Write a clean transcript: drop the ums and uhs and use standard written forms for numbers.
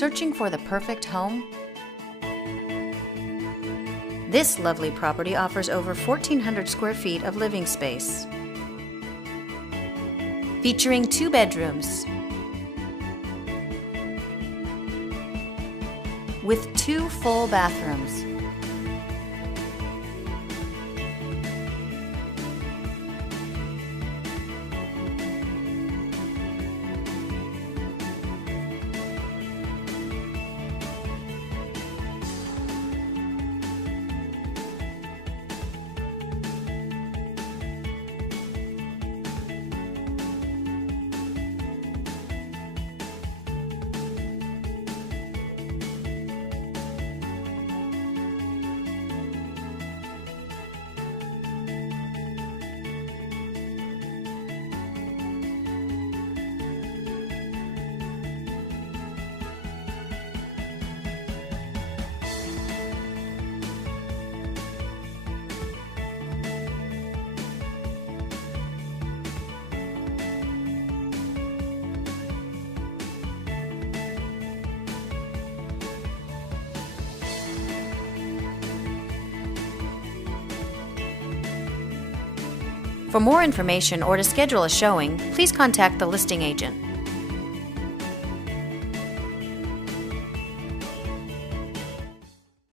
Searching for the perfect home? This lovely property offers over 1,400 square feet of living space, featuring 2 bedrooms with 2 full bathrooms. For more information or to schedule a showing, please contact the listing agent.